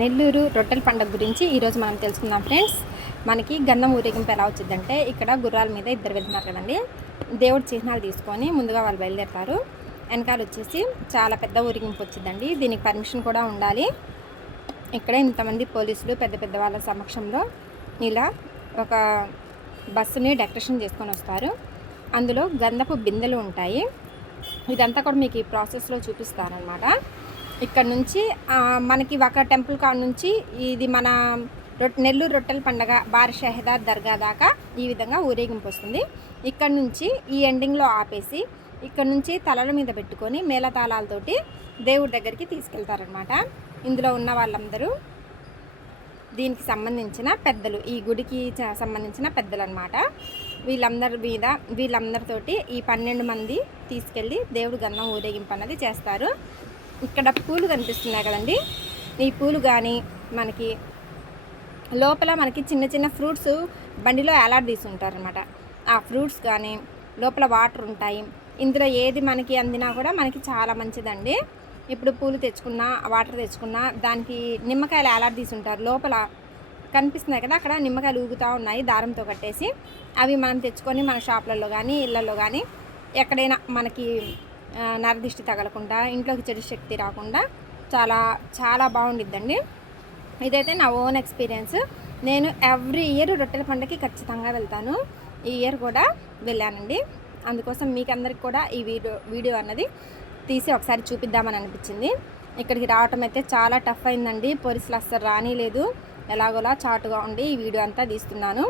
నెల్లూరు రొట్టెల పండుగ గురించి ఈరోజు మనం తెలుసుకుందాం ఫ్రెండ్స్. మనకి గంధం ఊరేగింపు ఎలా వచ్చిందంటే ఇక్కడ గుర్రాల మీద ఇద్దరు వెళ్తున్నారు కదండి. దేవుడి చిహ్నాలు తీసుకొని ముందుగా వాళ్ళు బయలుదేరతారు. వెనకాల వచ్చేసి చాలా పెద్ద ఊరేగింపు వచ్చిందండి. దీనికి పర్మిషన్ కూడా ఉండాలి. ఇక్కడ ఇంతమంది పోలీసులు పెద్ద పెద్ద వాళ్ళ సమక్షంలో ఇలా ఒక బస్సుని డెకరేషన్ చేసుకొని వస్తారు. అందులో గంధపు బిందెలు ఉంటాయి. ఇదంతా కూడా మీకు ఈ ప్రాసెస్లో చూపిస్తారనమాట ఇక్కడ నుంచి మనకి ఒక టెంపుల్ కాడ నుంచి ఇది మన రొట్ నెల్లూరు రొట్టెల పండగ బార్ షహదార్ దర్గా దాకా ఈ విధంగా ఊరేగింపు వస్తుంది. ఇక్కడ నుంచి ఈ ఎండింగ్లో ఆపేసి ఇక్కడ నుంచి తలల మీద పెట్టుకొని మేళతాళాలతోటి దేవుడి దగ్గరికి తీసుకెళ్తారనమాట ఇందులో ఉన్న వాళ్ళందరూ దీనికి సంబంధించిన పెద్దలు ఈ గుడికి చ- సంబంధించిన పెద్దలు అనమాట వీళ్ళందరి మీద వీళ్ళందరితోటి ఈ పన్నెండు మంది తీసుకెళ్ళి దేవుడు గంధం ఊరేగింపు అన్నది చేస్తారు. ఇక్కడ పూలు కనిపిస్తున్నాయి కదండి. ఈ పూలు కానీ మనకి లోపల మనకి చిన్న చిన్న ఫ్రూట్స్ బండిలో తీసి ఉంటారనమాట ఆ ఫ్రూట్స్ కానీ లోపల వాటర్ ఉంటాయి. ఇందులో ఏది మనకి అందినా కూడా మనకి చాలా మంచిదండి. ఇప్పుడు పూలు తెచ్చుకున్నా వాటర్ తెచ్చుకున్నా దానికి నిమ్మకాయలు ఎలాడదీసి ఉంటారు లోపల కనిపిస్తున్నాయి కదా అక్కడ నిమ్మకాయలు ఊగుతూ ఉన్నాయి దారంతో కట్టేసి. అవి మనం తెచ్చుకొని మన షాపులలో కానీ ఇళ్ళల్లో కానీ ఎక్కడైనా మనకి నరదిష్టి తగలకుండా ఇంట్లోకి చెడు శక్తి రాకుండా చాలా చాలా బాగుండిద్దండి. ఇదైతే నా ఓన్ ఎక్స్పీరియన్స్. నేను ఎవ్రీ ఇయర్ రొట్టెల పండుగకి ఖచ్చితంగా వెళ్తాను. ఈ ఇయర్ కూడా వెళ్ళానండి. అందుకోసం మీకు అందరికి కూడా ఈ వీడియో వీడియో అన్నది తీసి ఒకసారి చూపిద్దామని అనిపించింది. ఇక్కడికి రావటం అయితే చాలా టఫ్ అయిందండి. పోలీసులు అస్సలు రానిలేదు. ఎలాగోలా చాటుగా ఉండి ఈ వీడియో అంతా తీస్తున్నాను.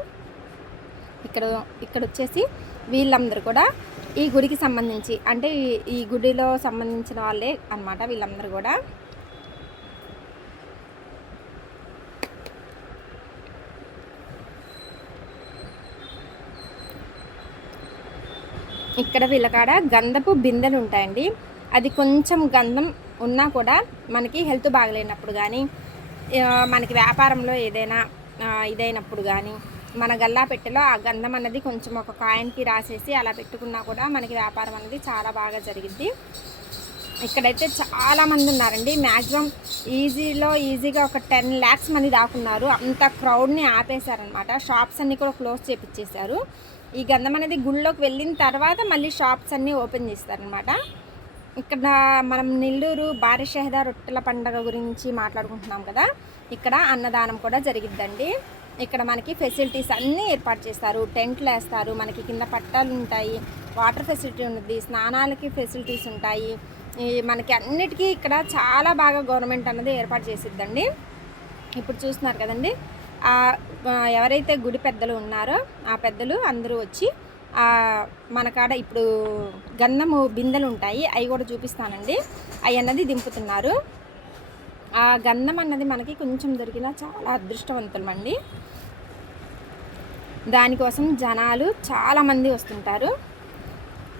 ఇక్కడ ఇక్కడ వచ్చేసి వీళ్ళందరూ కూడా ఈ గుడికి సంబంధించి అంటే ఈ- ఈ గుడిలో సంబంధించిన వాళ్ళే అన్నమాట వీళ్ళందరూ కూడా. ఇక్కడ వీళ్ళకాడ గంధపు బిందెలు ఉంటాయండి అది కొంచెం గంధం ఉన్నా కూడా మనకి హెల్త్ బాగలేనప్పుడు కానీ మనకి వ్యాపారంలో ఏదైనా ఇదైనప్పుడు కానీ మన గల్లా పెట్టెలో ఆ గంధం అన్నది కొంచెం ఒక కాయిన్కి రాసేసి అలా పెట్టుకున్నా కూడా మనకి వ్యాపారం అనేది చాలా బాగా జరిగిద్ది. ఇక్కడైతే చాలామంది ఉన్నారండి. మ్యాక్సిమం ఈజీలో ఈజీగా ఒక టెన్ ల్యాక్స్ మంది దాకున్నారు. అంత క్రౌడ్ని ఆపేశారనమాట షాప్స్ అన్నీ కూడా క్లోజ్ చేపించేశారు ఈ గంధం అనేది గుళ్ళోకి వెళ్ళిన తర్వాత మళ్ళీ షాప్స్ అన్నీ ఓపెన్ చేస్తారనమాట ఇక్కడ మనం నెల్లూరు బారి రొట్టెల పండగ గురించి మాట్లాడుకుంటున్నాం కదా. ఇక్కడ అన్నదానం కూడా జరిగిద్దండి. ఇక్కడ మనకి ఫెసిలిటీస్ అన్నీ ఏర్పాటు చేస్తారు. టెంట్లు వేస్తారు. మనకి కింద పట్టాలు ఉంటాయి. వాటర్ ఫెసిలిటీ ఉంటుంది స్నానాలకి ఫెసిలిటీస్ ఉంటాయి. ఈ మనకి అన్నిటికీ ఇక్కడ చాలా బాగా గవర్నమెంట్ అన్నది ఏర్పాటు చేసిద్దండి. ఇప్పుడు చూస్తున్నారు కదండి. ఎవరైతే గుడి పెద్దలు ఉన్నారో ఆ పెద్దలు అందరూ వచ్చి మనకాడ మన కాడ ఇప్పుడు గంధము బిందెలు ఉంటాయి. అవి కూడా చూపిస్తానండి. అవి అన్నది దింపుతున్నారు. ఆ గంధం అన్నది మనకి కొంచెం దొరికినా చాలా అదృష్టవంతులమండి. దానికోసం జనాలు చాలామంది వస్తుంటారు.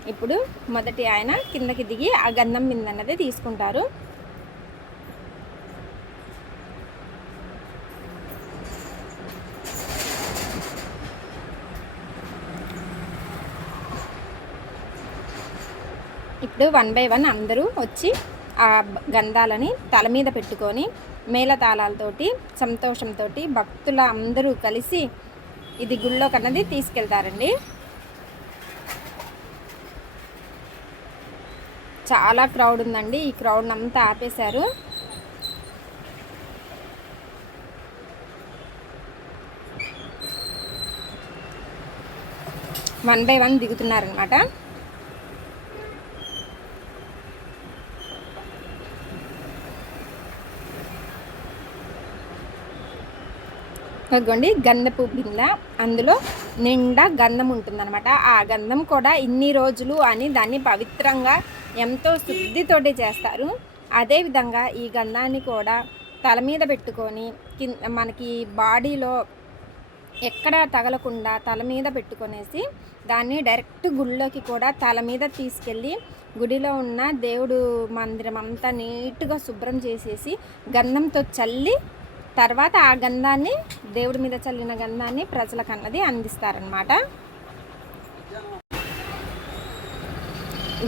ఇప్పుడు మొదటి ఆయన కిందకి దిగి ఆ గంధం బిందె తీసుకుంటారు. ఇప్పుడు వన్ బై వన్ అందరూ వచ్చి ఆ గంధాలని తల మీద పెట్టుకొని మేళతాళాలతోటి సంతోషంతో భక్తుల అందరూ కలిసి ఇది గుళ్ళో కన్నది తీసుకెళ్తారండి. చాలా క్రౌడ్ ఉందండి. ఈ క్రౌడ్ అంతా ఆపేశారు. వన్ బై వన్ దిగుతున్నారనమాట ఇదిగోండి గంధపు బిందె అందులో నిండా గంధం ఉంటుందన్నమాట. ఆ గంధం కూడా ఇన్ని రోజులు అని దాన్ని పవిత్రంగా ఎంతో శుద్ధితోటి చేస్తారు. అదేవిధంగా ఈ గంధాన్ని కూడా తల మీద పెట్టుకొని కింద మనకి బాడీలో ఎక్కడ తగలకుండా తల మీద పెట్టుకొనేసి దాన్ని డైరెక్ట్ గుళ్ళోకి కూడా తల మీద తీసుకెళ్ళి గుడిలో ఉన్న దేవుడు మందిరం అంతా నీట్గా శుభ్రం చేసేసి గంధంతో చల్లి తర్వాత ఆ గంధాన్ని దేవుడి మీద చల్లిన గంధాన్ని ప్రజలకు అన్నది అందిస్తారనమాట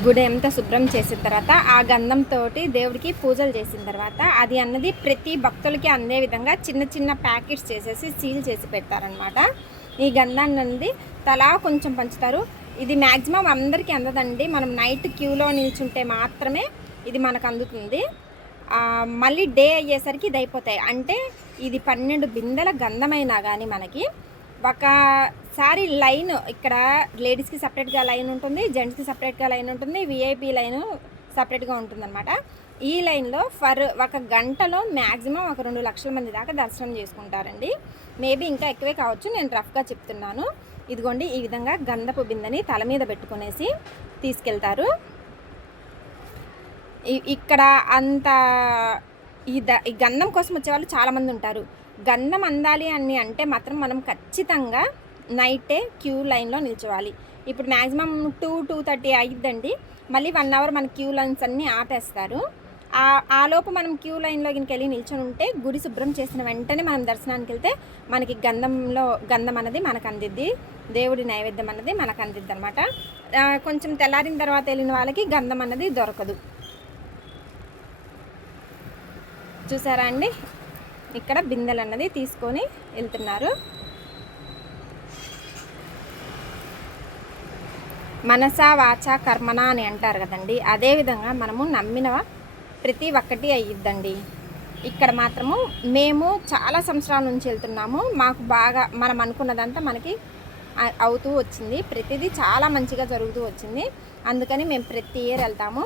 గుడి అంతా శుభ్రం చేసిన తర్వాత ఆ గంధంతో దేవుడికి పూజలు చేసిన తర్వాత అది అన్నది ప్రతి భక్తులకి అందే విధంగా చిన్న చిన్న ప్యాకెట్స్ చేసేసి సీల్ చేసి పెడతారనమాట ఈ గంధాన్ని అనేది తలా కొంచెం పంచుతారు. ఇది మ్యాక్సిమం అందరికీ అందదండి. మనం నైట్ క్యూలో నిల్చుంటే మాత్రమే ఇది మనకు అందుతుంది. మళ్ళీ డే అయ్యేసరికి ఇది అయిపోతాయి. అంటే ఇది పన్నెండు బిందెల గంధమైనా కానీ మనకి ఒకసారి లైన్ ఇక్కడ లేడీస్కి సపరేట్గా లైన్ ఉంటుంది జెంట్స్కి సపరేట్గా లైన్ ఉంటుంది విఐపి లైన్ సపరేట్గా ఉంటుందన్నమాట. ఈ లైన్లో ఫర్ ఒక గంటలో మ్యాక్సిమం ఒక రెండు లక్షల మంది దాకా దర్శనం చేసుకుంటారండి. మేబీ ఇంకా ఎక్కువే కావచ్చు నేను రఫ్గా చెప్తున్నాను. ఇదిగోండి ఈ విధంగా గంధపు బిందని తల మీద పెట్టుకునేసి తీసుకెళ్తారు. ఇక్కడ అంత ఈ ద ఈ గంధం కోసం వచ్చేవాళ్ళు చాలామంది ఉంటారు. గంధం అందాలి అని అంటే మాత్రం మనం ఖచ్చితంగా నైటే క్యూ లైన్లో నిల్చోవాలి. ఇప్పుడు మ్యాక్సిమం టూ టూ థర్టీ అయ్యిద్దండి మళ్ళీ వన్ అవర్ మన క్యూ లైన్స్ అన్నీ ఆపేస్తారు. ఆ ఆలోపు మనం క్యూ లైన్లో కిందకి వెళ్ళి నిల్చొని ఉంటే గుడి శుభ్రం చేసిన వెంటనే మనం దర్శనానికి వెళ్తే మనకి గంధంలో గంధం అనేది మనకు అందిద్ది. దేవుడి నైవేద్యం అన్నది మనకు అందిద్ది అనమాట కొంచెం తెల్లారిన తర్వాత వెళ్ళిన వాళ్ళకి గంధం అన్నది దొరకదు. చూసారా అండి? ఇక్కడ బిందెలు అన్నది తీసుకొని వెళ్తున్నారు. మనసా వాచ కర్మణ అని అంటారు కదండి. అదేవిధంగా మనము నమ్మిన ప్రతి ఒక్కటి అయ్యిద్దండి. ఇక్కడ మాత్రము మేము చాలా సంవత్సరాల నుంచి వెళ్తున్నాము. మాకు బాగా మనం అనుకున్నదంతా మనకి అవుతూ వచ్చింది. ప్రతిదీ చాలా మంచిగా జరుగుతూ వచ్చింది. అందుకని మేము ప్రతి ఇయర్ వెళ్తాము.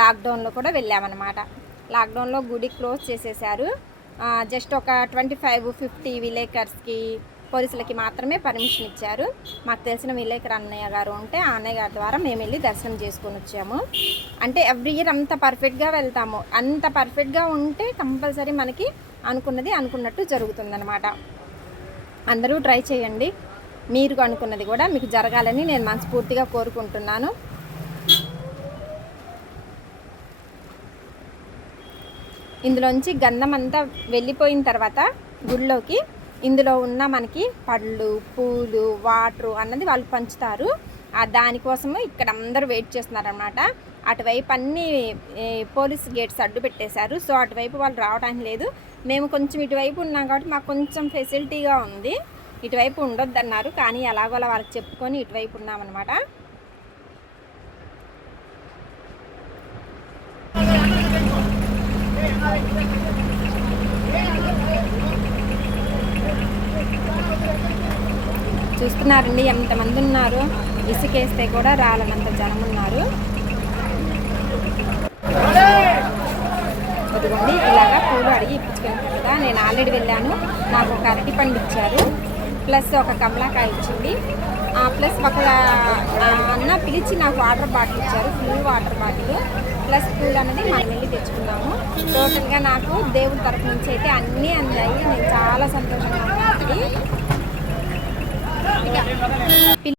లాక్డౌన్లో కూడా వెళ్ళామన్నమాట. లాక్డౌన్లో గుడి క్లోజ్ చేసేసారు జస్ట్ ఒక ట్వంటీ ఫైవ్ ఫిఫ్టీ విలేకర్స్కి పోలీసులకి మాత్రమే పర్మిషన్ ఇచ్చారు. మాకు తెలిసిన విలేకర్ అన్నయ్య గారు ఉంటే ఆ అన్నయ్య గారి ద్వారా మేము వెళ్ళి దర్శనం చేసుకొని వచ్చాము. అంటే ఎవ్రీ ఇయర్ అంత పర్ఫెక్ట్గా వెళ్తాము. అంత పర్ఫెక్ట్గా ఉంటే కంపల్సరీ మనకి అనుకున్నది అనుకున్నట్టు జరుగుతుందన్నమాట. అందరూ ట్రై చేయండి. మీరు అనుకున్నది కూడా మీకు జరగాలని నేను మనస్ఫూర్తిగా కోరుకుంటున్నాను. ఇందులోంచి గంధం అంతా వెళ్ళిపోయిన తర్వాత గుళ్ళోకి ఇందులో ఉన్న మనకి పళ్ళు పూలు వాటర్ అన్నది వాళ్ళు పంచుతారు. ఆ దానికోసము ఇక్కడ అందరూ వెయిట్ చేస్తున్నారనమాట అటువైపు అన్ని పోలీస్ గేట్స్ అడ్డు పెట్టేశారు. సో అటువైపు వాళ్ళు రావడానికి లేదు. మేము కొంచెం ఇటువైపు ఉన్నాం కాబట్టి మాకు కొంచెం ఫెసిలిటీగా ఉంది. ఇటువైపు ఉండొద్దన్నారు. కానీ ఎలాగోలా వాళ్ళకి చెప్పుకొని ఇటువైపు ఉన్నామన్నమాట. చూస్తున్నారండి ఎంతమంది ఉన్నారు? ఇసుకేస్తే కూడా రాలనంత జనం ఉన్నారు. అదిగోండి ఇలాగా పూలు అడిగి ఇప్పించుకెళ్తారు కదా నేను ఆల్రెడీ వెళ్ళాను. నాకు ఒక అరటి పండు ఇచ్చారు. ప్లస్ ఒక కమలాకాయ ఇచ్చింది. ప్లస్ ఒక అన్న పిలిచి నాకు వాటర్ బాటిల్ ఇచ్చారు ఫుల్ వాటర్ బాటిల్. ప్లస్ పూలు అనేది మనం వెళ్ళి తెచ్చుకున్నాము. టోటల్గా నాకు దేవుడి తరఫు నుంచి అయితే అన్నీ అందాయి. నేను చాలా సంతోషంగా ఉన్నాను.